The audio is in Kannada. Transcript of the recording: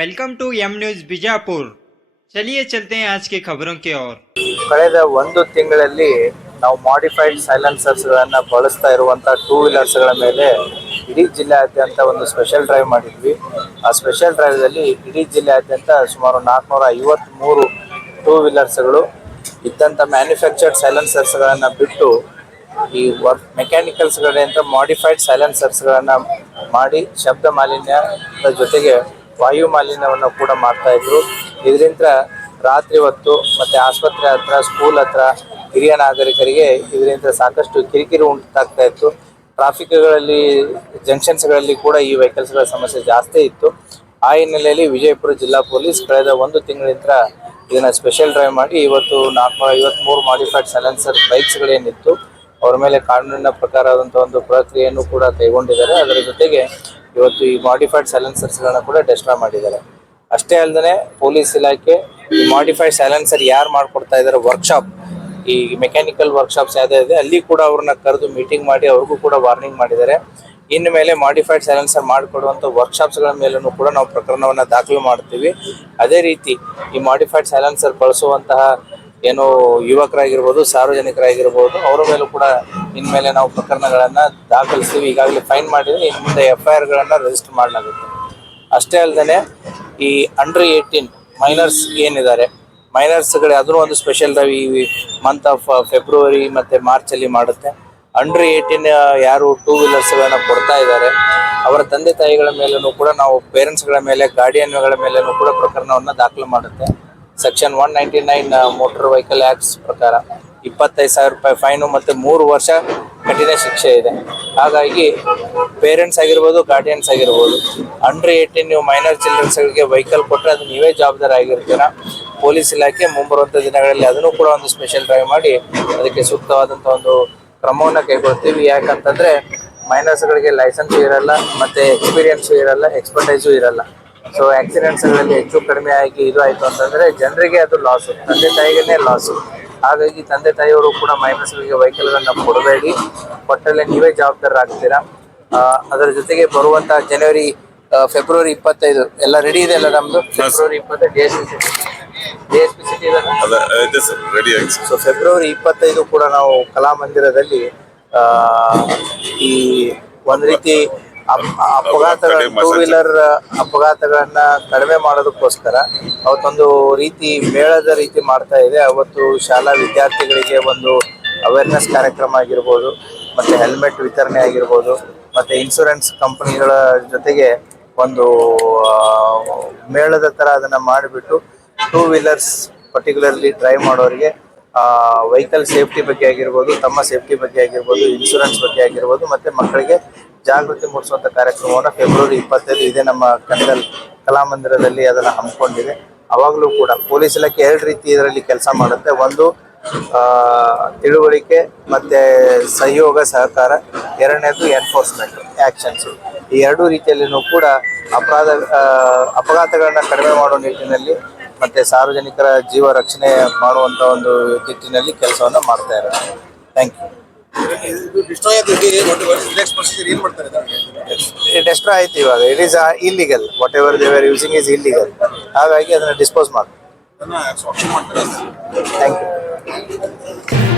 Welcome to M news Bijapur. चलिए चलते हैं आज की खबरों की ओर। ಕಳೆದ ಒಂದು ತಿಂಗಳಲ್ಲಿ ನಾವು ಮಾಡಿಫೈಡ್ ಸೈಲೆನ್ಸರ್ಸ್ಗಳನ್ನು ಬಳಸ್ತಾ ಇರುವಂಥ ಟೂ ವೀಲರ್ಸ್ಗಳ ಮೇಲೆ ಇಡೀ ಜಿಲ್ಲೆಯಾದ್ಯಂತ ಒಂದು ಸ್ಪೆಷಲ್ ಡ್ರೈವ್ ಮಾಡಿದ್ವಿ. ಆ ಸ್ಪೆಷಲ್ ಡ್ರೈವ್ದಲ್ಲಿ ಇಡೀ ಜಿಲ್ಲೆಯಾದ್ಯಂತ ಸುಮಾರು 453 ಟೂ ವೀಲರ್ಸ್ಗಳು ಇದ್ದಂಥ ಮ್ಯಾನುಫ್ಯಾಕ್ಚರ್ಡ್ ಸೈಲೆನ್ಸರ್ಸ್ಗಳನ್ನು ಬಿಟ್ಟು ಈ ಮೆಕ್ಯಾನಿಕಲ್ಸ್ಗಳಿಂದ ಮಾಡಿಫೈಡ್ ಸೈಲೆನ್ಸರ್ಸ್ಗಳನ್ನು ಮಾಡಿ ಶಬ್ದ ಮಾಲಿನ್ಯದ ಜೊತೆಗೆ ವಾಯು ಮಾಲಿನ್ಯವನ್ನು ಕೂಡ ಮಾಡ್ತಾ ಇದ್ರು. ಇದರಿಂದ ರಾತ್ರಿ ಹೊತ್ತು ಮತ್ತು ಆಸ್ಪತ್ರೆ ಹತ್ರ, ಸ್ಕೂಲ್ ಹತ್ರ ಹಿರಿಯ ನಾಗರಿಕರಿಗೆ ಇದರಿಂದ ಸಾಕಷ್ಟು ಕಿರಿಕಿರಿ ಉಂಟಾಗ್ತಾ ಇತ್ತು. ಟ್ರಾಫಿಕ್ಗಳಲ್ಲಿ, ಜಂಕ್ಷನ್ಸ್ಗಳಲ್ಲಿ ಕೂಡ ಈ ವೆಹಿಕಲ್ಸ್ಗಳ ಸಮಸ್ಯೆ ಜಾಸ್ತಿ ಇತ್ತು. ಆ ಹಿನ್ನೆಲೆಯಲ್ಲಿ ವಿಜಯಪುರ ಜಿಲ್ಲಾ ಪೊಲೀಸ್ ಕಳೆದ ಒಂದು ತಿಂಗಳಿಂದ ಇದನ್ನು ಸ್ಪೆಷಲ್ ಡ್ರೈವ್ ಮಾಡಿ ಇವತ್ತು 453 ಮಾಡಿಫೈಡ್ ಸೈಲೆನ್ಸರ್ ಬೈಕ್ಸ್ಗಳೇನಿತ್ತು ಅವರ ಮೇಲೆ ಕಾನೂನಿನ ಪ್ರಕಾರವಾದಂಥ ಒಂದು ಪ್ರಕ್ರಿಯೆಯನ್ನು ಕೂಡ ಕೈಗೊಂಡಿದ್ದಾರೆ. ಅದರ ಜೊತೆಗೆ ಇವತ್ತು ಈ ಮಾಡಿಫೈಡ್ ಸೈಲೆನ್ಸರ್ಸ್ಗಳನ್ನ ಕೂಡ ಡೆಸ್ಟ್ರಾಯ್ ಮಾಡಿದ್ದಾರೆ. ಅಷ್ಟೇ ಅಲ್ಲದೆ ಪೊಲೀಸ್ ಇಲಾಖೆ ಈ ಮಾಡಿಫೈಡ್ ಸೈಲೆನ್ಸರ್ ಯಾರು ಮಾಡಿಕೊಡ್ತಾ ಇದ್ದಾರೆ, ವರ್ಕ್ಶಾಪ್, ಈ ಮೆಕ್ಯಾನಿಕಲ್ ವರ್ಕ್ಶಾಪ್ಸ್ ಯಾವುದೇ ಇದೆ ಅಲ್ಲಿ ಕೂಡ ಅವ್ರನ್ನ ಕರೆದು ಮೀಟಿಂಗ್ ಮಾಡಿ ಅವ್ರಿಗೂ ಕೂಡ ವಾರ್ನಿಂಗ್ ಮಾಡಿದ್ದಾರೆ. ಇನ್ನು ಮೇಲೆ ಮಾಡಿಫೈಡ್ ಸೈಲೆನ್ಸರ್ ಮಾಡಿಕೊಡುವಂಥ ವರ್ಕ್ಶಾಪ್ಸ್ಗಳ ಮೇಲೂ ಕೂಡ ನಾವು ಪ್ರಕರಣವನ್ನು ದಾಖಲು ಮಾಡ್ತೀವಿ. ಅದೇ ರೀತಿ ಈ ಮಾಡಿಫೈಡ್ ಸೈಲೆನ್ಸರ್ ಬಳಸುವಂತಹ ಏನು ಯುವಕರಾಗಿರ್ಬೋದು, ಸಾರ್ವಜನಿಕರಾಗಿರ್ಬೋದು, ಅವರ ಮೇಲೂ ಕೂಡ ಇನ್ಮೇಲೆ ನಾವು ಪ್ರಕರಣಗಳನ್ನು ದಾಖಲಿಸ್ತೀವಿ. ಈಗಾಗಲೇ ಫೈನ್ ಮಾಡಿದರೆ ಇನ್ನು ಮುಂದೆ FIRಗಳನ್ನು ರಿಜಿಸ್ಟರ್ ಮಾಡಲಾಗುತ್ತೆ. ಅಷ್ಟೇ ಅಲ್ಲದೆ ಈ ಅಂಡರ್ 18 ಮೈನರ್ಸ್ ಏನಿದ್ದಾರೆ, ಮೈನರ್ಸ್ಗಳು ಅದನ್ನು ಒಂದು ಸ್ಪೆಷಲ್ ಡ್ರೈವ್ ಈ ಮಂತ್ ಆಫ್ ಫೆಬ್ರವರಿ ಮತ್ತು ಮಾರ್ಚಲ್ಲಿ ಮಾಡುತ್ತೆ. ಅಂಡರ್ 18 ಯಾರು ಟೂ ವೀಲರ್ಸ್ಗಳನ್ನ ಕೊಡ್ತಾ ಇದ್ದಾರೆ ಅವರ ತಂದೆ ತಾಯಿಗಳ ಮೇಲೂ ಕೂಡ ನಾವು ಪೇರೆಂಟ್ಸ್ಗಳ ಮೇಲೆ, ಗಾರ್ಡಿಯನ್ಗಳ ಮೇಲೂ ಕೂಡ ಪ್ರಕರಣವನ್ನು ದಾಖಲು ಮಾಡುತ್ತೆ. ಸೆಕ್ಷನ್ 199 ಮೋಟರ್ ವೆಹಿಕಲ್ ಆ್ಯಕ್ಟ್ಸ್ ಪ್ರಕಾರ 25,000 ರೂಪಾಯಿ ಫೈನು ಮತ್ತು 3 ವರ್ಷ ಕಠಿಣ ಶಿಕ್ಷೆ ಇದೆ. ಹಾಗಾಗಿ ಪೇರೆಂಟ್ಸ್ ಆಗಿರ್ಬೋದು, ಗಾರ್ಡಿಯನ್ಸ್ ಆಗಿರ್ಬೋದು, ಅಂಡರ್ 18 ನೀವು ಮೈನರ್ ಚಿಲ್ಡ್ರನ್ಸ್ಗಳಿಗೆ ವೆಹಿಕಲ್ ಕೊಟ್ಟರೆ ಅದು ನೀವೇ ಜವಾಬ್ದಾರಿ ಆಗಿರ್ತೀರ. ಪೊಲೀಸ್ ಇಲಾಖೆ ಮುಂಬರುವಂಥ ದಿನಗಳಲ್ಲಿ ಅದನ್ನು ಕೂಡ ಒಂದು ಸ್ಪೆಷಲ್ ಡ್ರೈವ್ ಮಾಡಿ ಅದಕ್ಕೆ ಸೂಕ್ತವಾದಂಥ ಒಂದು ಕ್ರಮವನ್ನು ಕೈಗೊಳ್ತೀವಿ. ಯಾಕಂತಂದರೆ ಮೈನರ್ಸ್ಗಳಿಗೆ ಲೈಸೆನ್ಸು ಇರಲ್ಲ, ಮತ್ತು ಎಕ್ಸ್ಪೀರಿಯನ್ಸು ಇರಲ್ಲ, ಎಕ್ಸ್ಪರ್ಟೈಸು ಇರಲ್ಲ. ಸೊ ಆಕ್ಸಿಡೆಂಟ್ಸ್ಗಳಲ್ಲಿ ಹೆಚ್ಚು ಕಡಿಮೆ ಆಗಿ ಇದು ಆಯಿತು ಅಂತಂದರೆ ಜನರಿಗೆ ಅದು ಲಾಸು, ತಂದೆ ತಾಯಿಗೇ ಲಾಸು. ಹಾಗಾಗಿ ತಂದೆ ತಾಯಿಯವರು ಕೂಡ ಮೈನರ್ಸ್ಗಳಿಗೆ ವೆಹಿಕಲ್ಗಳನ್ನು ಕೊಡಬೇಡಿ, ಕೊಟ್ಟಲ್ಲೇ ನೀವೇ ಜವಾಬ್ದಾರರಾಗ್ತೀರಾ. ಅದರ ಜೊತೆಗೆ ಬರುವಂಥ ಫೆಬ್ರವರಿ 25 ಎಲ್ಲ ರೆಡಿ ಇದೆ ಅಲ್ಲ ನಮ್ಮದು? ಫೆಬ್ರವರಿ 20 DSP ಸಿಟಿ ಇದೆ. ಸೊ ಫೆಬ್ರವರಿ 25 ಕೂಡ ನಾವು ಕಲಾಮಂದಿರದಲ್ಲಿ ಈ ಒಂದು ರೀತಿ ಟೂ ವೀಲರ್ ಅಪಘಾತಗಳನ್ನ ಕಡಿಮೆ ಮಾಡೋದಕ್ಕೋಸ್ಕರ ಅವತ್ತೊಂದು ರೀತಿ ಮೇಳದ ರೀತಿ ಮಾಡ್ತಾ ಇದೆ. ಅವತ್ತು ಶಾಲಾ ವಿದ್ಯಾರ್ಥಿಗಳಿಗೆ ಒಂದು ಅವೇರ್ನೆಸ್ ಕಾರ್ಯಕ್ರಮ ಆಗಿರ್ಬೋದು, ಮತ್ತು ಹೆಲ್ಮೆಟ್ ವಿತರಣೆ ಆಗಿರ್ಬೋದು, ಮತ್ತು ಇನ್ಶೂರೆನ್ಸ್ ಕಂಪನಿಗಳ ಜೊತೆಗೆ ಒಂದು ಮೇಳದ ಥರ ಅದನ್ನು ಮಾಡಿಬಿಟ್ಟು ಟೂ ವೀಲರ್ಸ್ ಪರ್ಟಿಕ್ಯುಲರ್ಲಿ ಡ್ರೈವ್ ಮಾಡೋರಿಗೆ ವೆಹಿಕಲ್ ಸೇಫ್ಟಿ ಬಗ್ಗೆ ಆಗಿರ್ಬೋದು, ತಮ್ಮ ಸೇಫ್ಟಿ ಬಗ್ಗೆ ಆಗಿರ್ಬೋದು, ಇನ್ಶೂರೆನ್ಸ್ ಬಗ್ಗೆ ಆಗಿರ್ಬೋದು, ಮತ್ತು ಮಕ್ಕಳಿಗೆ ಜಾಗೃತಿ ಮೂಡಿಸುವಂಥ ಕಾರ್ಯಕ್ರಮವನ್ನು ಫೆಬ್ರವರಿ 25 ಇದೇ ನಮ್ಮ ಕನ್ನಡಲ್ ಕಲಾಮಂದಿರದಲ್ಲಿ ಅದನ್ನು ಹಮ್ಮಿಕೊಂಡಿದೆ. ಅವಾಗಲೂ ಕೂಡ ಪೊಲೀಸ್ ಇಲಾಖೆ 2 ರೀತಿ ಇದರಲ್ಲಿ ಕೆಲಸ ಮಾಡುತ್ತೆ. ಒಂದು ತಿಳುವಳಿಕೆ ಮತ್ತು ಸಹಯೋಗ, ಸಹಕಾರ. ಎರಡನೇದು ಎನ್ಫೋರ್ಸ್ಮೆಂಟ್ ಆ್ಯಕ್ಷನ್ಸು. ಈ 2 ರೀತಿಯಲ್ಲಿಯೂ ಕೂಡ ಅಪಘಾತಗಳನ್ನ ಕಡಿಮೆ ಮಾಡೋ ನಿಟ್ಟಿನಲ್ಲಿ ಮತ್ತು ಸಾರ್ವಜನಿಕರ ಜೀವ ರಕ್ಷಣೆ ಮಾಡುವಂಥ ಒಂದು ನಿಟ್ಟಿನಲ್ಲಿ ಕೆಲಸವನ್ನು ಮಾಡ್ತಾ ಇದ್ದಾರೆ. Thank you. ಡೆಸ್ಟ್ರಾಯ್ ಆಯ್ತು ಇವಾಗ. It is illegal. What they are using is illegal. ಹಾಗಾಗಿ ಅದನ್ನು ಡಿಸ್ಪೋಸ್ ಮಾಡಿ. Thank you.